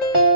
Thank you.